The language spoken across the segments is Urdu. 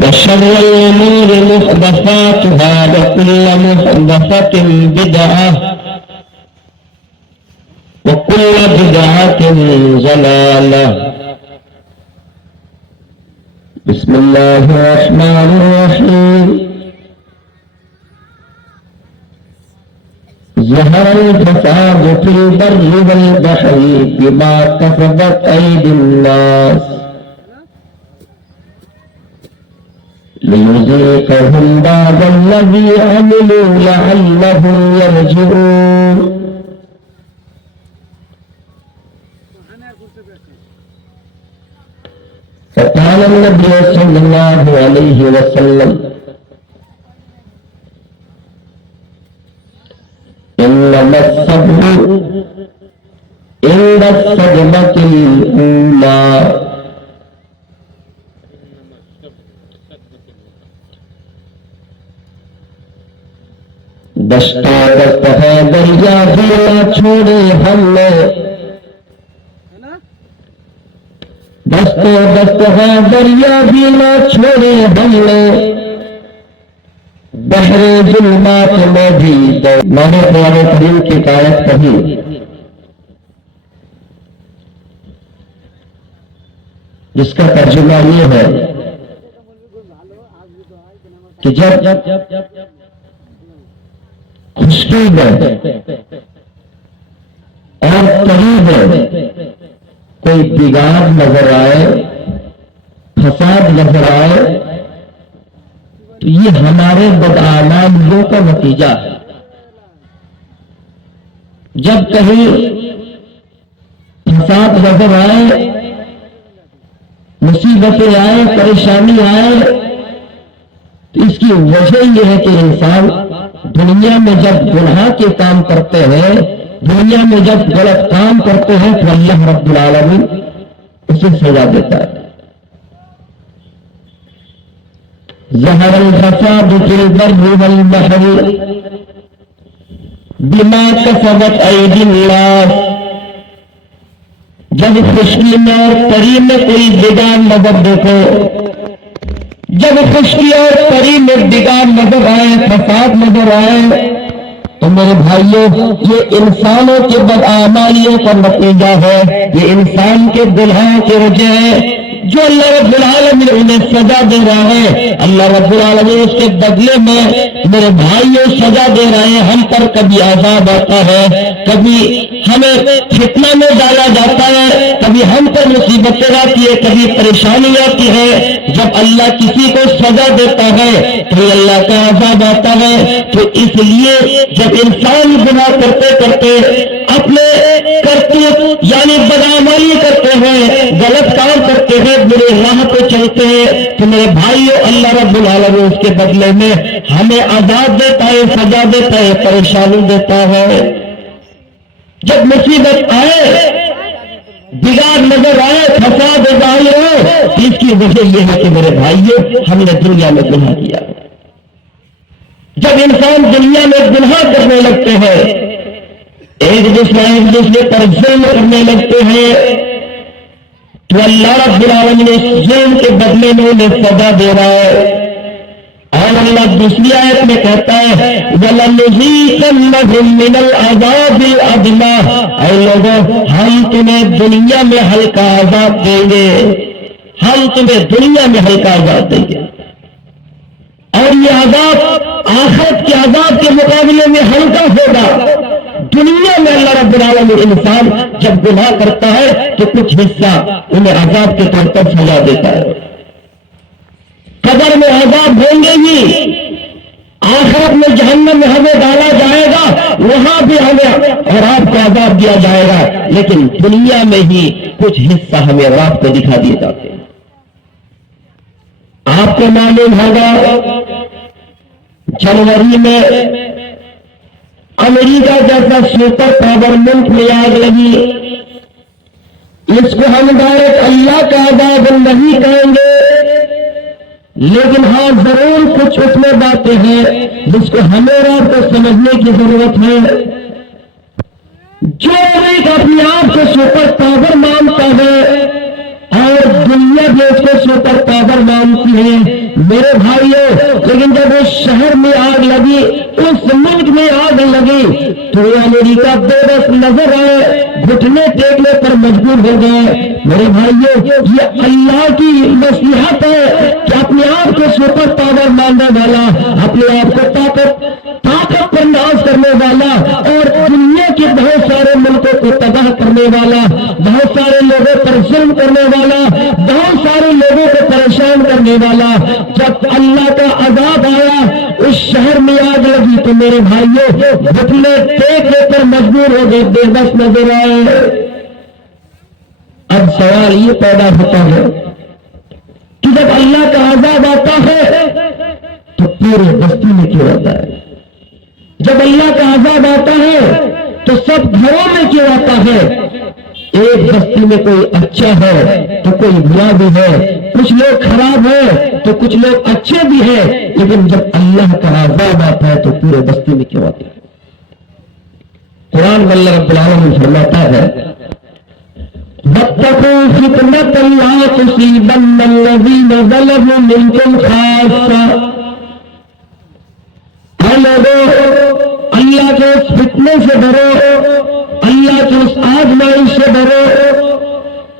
وشر الأمور محدثاتها وكل محدثة بدعة وكل بدعة ضلالة. بسم الله الرحمن الرحيم. ظهر الفساد في البر والبحر بما كسبت أيدي الناس ليذيقهم بعض الذي عملوا لعلهم يرجعون. فقال النبي صلى الله عليه وسلم: إنما الصبر عند الصدمة الأولى. دستہ دست ہے دریا بھی نہ چھوڑے ہم نے، دستہ دست ہے دریا بھی نہ چھوڑے ہم نے، بحر ظلمات میں بھی میں نے قرآن کریم کی آیت پڑھی جس کا ترجمہ یہ ہے کہ جب خشکی ہے اور قریب ہے کوئی بگاڑ نظر آئے، فساد نظر آئے، تو یہ ہمارے بدعمالیوں کا نتیجہ ہے. جب کہیں فساد نظر آئے، مصیبتیں آئے، پریشانی آئے، تو اس کی وجہ یہ ہے کہ انسان دنیا میں جب گناہ کے کام کرتے ہیں، دنیا میں جب غلط کام کرتے ہیں، تو اللہ رب العالمین اسے سزا دیتا ہے. ظہر الفساد فی البر والبحر بما کسبت ایدی الناس. جب خشکی میں اور تری میں کوئی بگاڑ نظر دیکھو، جب خشکی اور تری میں بگاڑ نظر آئے، فساد نظر آئے، تو میرے بھائیوں یہ انسانوں کے بدعمالیوں کا نتیجہ ہے، یہ انسان کے گناہوں کی وجہ ہے جو اللہ رب العالمین انہیں سزا دے رہا ہے. اللہ رب العالمین اس کے بدلے میں میرے بھائیوں سزا دے رہے ہیں. ہم پر کبھی عذاب آتا ہے، کبھی ہمیں فتنہ میں ڈالا جاتا ہے، کبھی ہم پر مصیبتیں آتی ہے، کبھی پریشانی آتی ہے. جب اللہ کسی کو سزا دیتا ہے تو اللہ کا عذاب آتا ہے. تو اس لیے جب انسان گناہ کرتے کرتے اپنے کرتوت یعنی بدعمالی کرتے ہیں، غلط کام کرتے ہیں، برے راہ پہ چلتے ہیں، تو میرے بھائیو اللہ رب العالمین اس کے بدلے میں ہمیں عذاب دیتا ہے، سزا دیتا ہے، پریشانی دیتا ہے. جب مصیبت آئے، بگاڑ نظر آئے، فساد ظاہر ہو، اس کی وجہ یہ ہے کہ میرے بھائیو ہم نے دنیا میں گناہ کیا. جب انسان دنیا میں گناہ کرنے لگتے ہیں، ایک دوسرے پر ظلم کرنے لگتے ہیں، تو اللہ رب العالمین اس ظلم کے بدلے میں انہیں سزا دے رہا ہے. اور اللہ دوسری آیت میں کہتا ہے وَلَنُذِيقَنَّهُم مِّنَ الْعَذَابِ الْأَدْنَىٰ. اے لوگوں ہم تمہیں دنیا میں ہلکا عذاب دیں گے، ہم تمہیں دنیا میں ہلکا عذاب دیں گے. اور یہ عذاب آخرت کے عذاب کے مقابلے میں ہلکا ہوگا. دنیا میں اللہ رب العالمین انسان جب گناہ کرتا ہے تو کچھ حصہ انہیں عذاب کے طور پر سزا دیتا ہے. قبر میں عذاب ہوں گے ہی، آخرت میں جہنم میں ہمیں ڈالا جائے گا، وہاں بھی ہمیں اور آپ کو عذاب دیا جائے گا. لیکن دنیا میں ہی کچھ حصہ ہمیں اور آپ کو دکھا دیے جاتے ہیں. آپ کو معلوم ہوگا جنوری میں امریکہ جیسا سپر پاور ملک میں آگ لگی. اس کو ہم ڈائریکٹ اللہ کا عذاب نہیں کہیں گے، لیکن ہاں ضرور کچھ اس میں باتیں ہیں جس کو ہمیں اور آپ کو سمجھنے کی ضرورت ہے. جو ایک اپنے آپ کو سپر پاور مانتا ہے اور دنیا بھی اس کو سپر پاور پاور مانتی ہیں میرے بھائیوں، لیکن جب اس شہر میں آگ لگی، اس ملک میں آگ لگی تو امریکہ بے بس نظر آئے، گھٹنے ٹیکنے پر مجبور ہو گئے۔ میرے بھائیوں، یہ اللہ کی نصیحت ہے کہ اپنے آپ کو سپر پاور ماننے والا، اپنے آپ کو طاقت پر ناز کرنے والا اور دنیا کے بہت سارے ملکوں کو تباہ کرنے والا، بہت سارے لوگوں پر ظلم کرنے والا، بہت سارے لوگوں کو پریشان کرنے والا، جب اللہ کا عذاب آیا اس شہر میں آگ لگی تو میرے بھائیوں گھٹنے ٹیکنے پر مجبور ہو گئے، بے بس نظر آئے۔ اب سوال یہ پیدا ہوتا ہے کہ جب اللہ کا عذاب آتا ہے تو پورے بستی میں کیوں آتا ہے؟ جب اللہ کا عذاب آتا ہے تو سب گھروں میں کیوں آتا ہے؟ ایک بستی میں کوئی اچھا ہے تو کوئی برا بھی ہے، کچھ لوگ خراب ہیں تو کچھ لوگ اچھے بھی ہیں، لیکن جب اللہ کا عذاب آتا ہے تو پورے بستی میں کیوں آتا ہے؟ قرآن میں اللہ رب العالمین فرماتا ہے وَاتَّقُوا فِتْنَةً لَا تُصِيبَنَّ الَّذِينَ ظَلَمُوا مِنكُمْ خَاصَّةً۔ اے لوگوں، اللہ کے اس فتنے سے ڈرو، اللہ کے اس آزمائش سے ڈرو۔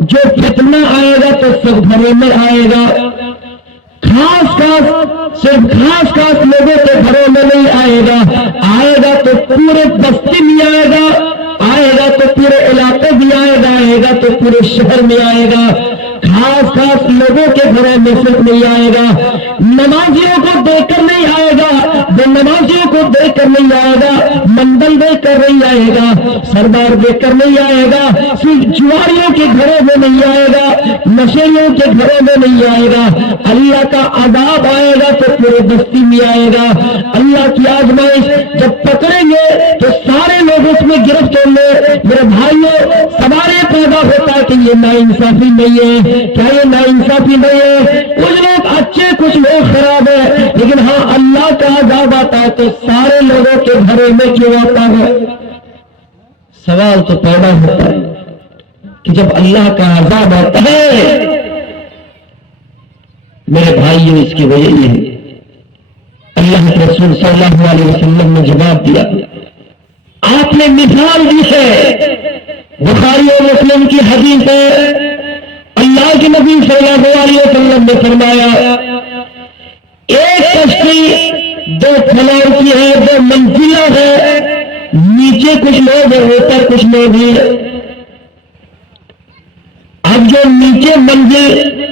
جو فتنہ آئے گا تو سب گھروں میں آئے گا، صرف خاص لوگوں کے گھروں میں نہیں آئے گا، آئے گا تو پورے بستی میں آئے گا، آئے گا تو پورے علاقے میں آئے گا تو پورے شہر میں آئے گا، خاص لوگوں کے گھروں میں صرف نہیں آئے گا۔ نمازیوں کو دیکھ کر نہیں آئے گا، بے نمازیوں کو دیکھ کر نہیں آئے گا، منڈل دیکھ کر نہیں آئے گا، سردار دیکھ کر نہیں آئے گا، صرف جواریوں کے گھروں میں نہیں آئے گا، نشیوں کے گھروں میں نہیں آئے گا۔ اللہ کا عذاب آئے گا تو پورے بستی میں آئے گا۔ اللہ کی آزمائش جب پکڑیں گے تو سارے لوگ اس میں گرفت ہوں گے۔ میرے بھائیوں، سوال یہ پیدا ہوتا ہے کہ یہ ناانصافی نہیں ہے؟ کیا یہ ناانصافی نہیں ہے؟ کچھ لوگ اچھے کچھ لوگ خراب ہیں، لیکن ہاں اللہ کا عذاب آتا ہے تو سارے لوگوں کے گھروں میں کیوں آتا ہے؟ سوال تو پیدا ہوتا ہے کہ جب اللہ کا عذاب آتا ہے میرے بھائیوں اس کی وجہ یہ ہے اللہ کے رسول صلی اللہ علیہ وسلم نے جواب دیا، آپ نے مثال دی ہے، بخاری اور مسلم کی حدیث ہے، اللہ کے نبی صلی اللہ علیہ وسلم نے فرمایا ایک کشتی دو فلور کی ہے، دو منزلہ ہے، نیچے کچھ لوگ ہیں اوپر کچھ لوگ ہیں۔ اب جو نیچے منزل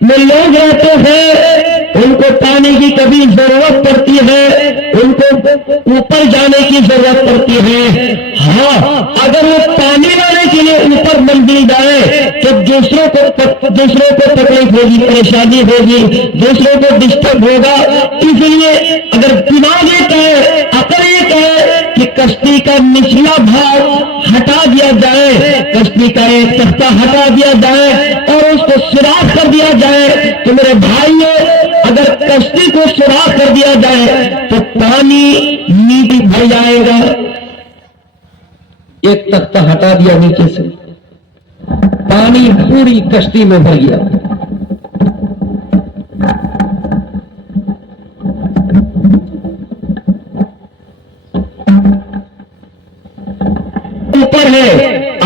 میں لوگ رہتے ہیں ان کو پانی کی کبھی ضرورت پڑتی ہے، ان کو اوپر جانے کی ضرورت پڑتی ہے۔ ہاں اگر وہ پانی لانے کے لیے اوپر منزل جائے تو دوسروں کو تکلیف ہوگی، پریشانی ہوگی، دوسروں کو ڈسٹرب ہوگا۔ اس لیے اگر دماغ یہ کہے، عقل یہ کہے کہ کشتی کا نچلا بھاگ ہٹا دیا جائے، کشتی کا ایک تختہ ہٹا دیا جائے اور اس کو سوراخ کر دیا جائے تو میرے بھائیوں اگر کشتی کو سوراخ کر دیا جائے تو پانی نیچے بھر جائے گا۔ ایک تختہ ہٹا دیا نیچے سے، پانی پوری کشتی میں بھر گیا۔ اوپر ہے،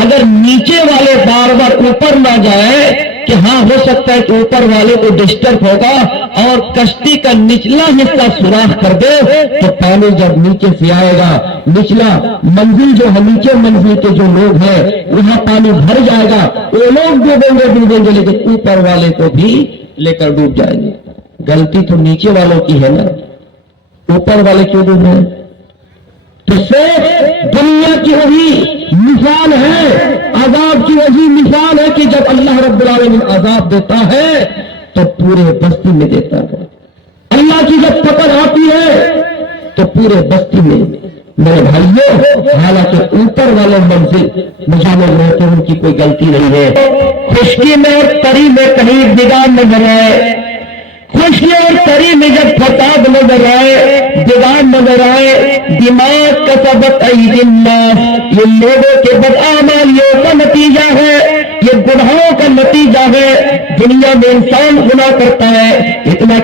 اگر نیچے والے بار بار اوپر نہ جائے کہ ہاں ہو سکتا ہے کہ اوپر والے کو ڈسٹرب ہوگا اور کشتی کا نچلا حصہ سوراخ کر دے تو پانی جب نیچے سے آئے گا، نچلا منزل جو ہے، نیچے منزل کے جو لوگ ہیں وہاں پانی بھر جائے گا، وہ لوگ ڈوبیں گے لیکن اوپر والے کو بھی لے کر ڈوب جائیں گے۔ غلطی تو نیچے والوں کی ہے نا، اوپر والے کیوں ڈوب رہے ہیں؟ تو دنیا کی وہی مثال ہے، عذاب کی وہی مثال ہے کہ جب اللہ رب العالمین عذاب دیتا ہے تو پورے بستی میں دیتا ہے۔ اللہ کی جب پکڑ آتی ہے تو پورے بستی میں۔ میرے بھائیوں، حالانکہ اوپر والے منزل مجامل رہتے ان کی کوئی غلطی نہیں ہے۔ خشکی میں اور تری میں کہیں نگاہ نظر آئے، خوشی اور تری میں جب فساد نظر آئے، بگاڑ نظر آئے، دماغ کا سبق ایدی الناس، یہ لوگوں کے بدعمالیوں کا نتیجہ ہے۔ یہ گناہوں کا نتیجہ ہے۔ دنیا میں انسان گناہ کرتا ہے، اتنا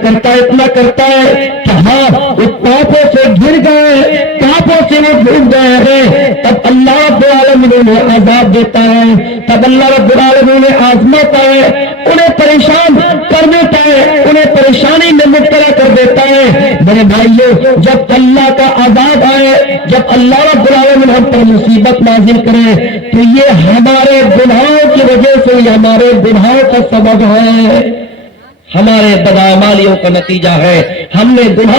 کرتا ہے کہ ہاں وہ پاپوں سے گر گئے، پاپوں سے وہ ڈوب گئے ہیں، تب اللہ رب العالمین انہیں عذاب دیتا ہے، تب اللہ رب العالمین انہیں آزماتا ہے، انہیں پریشان کر دیتا ہے، انہیں پریشانی میں مبتلا کر دیتا ہے۔ میرے بھائیوں، جب اللہ کا عذاب آئے، جب اللہ رب العالمین ہم پر مصیبت نازل کرے، تو یہ ہمارے گناہوں کی وجہ سے، یہ ہمارے گناہوں کا سبب ہے، ہمارے بدعمالیوں کا نتیجہ ہے۔ ہم نے گناہ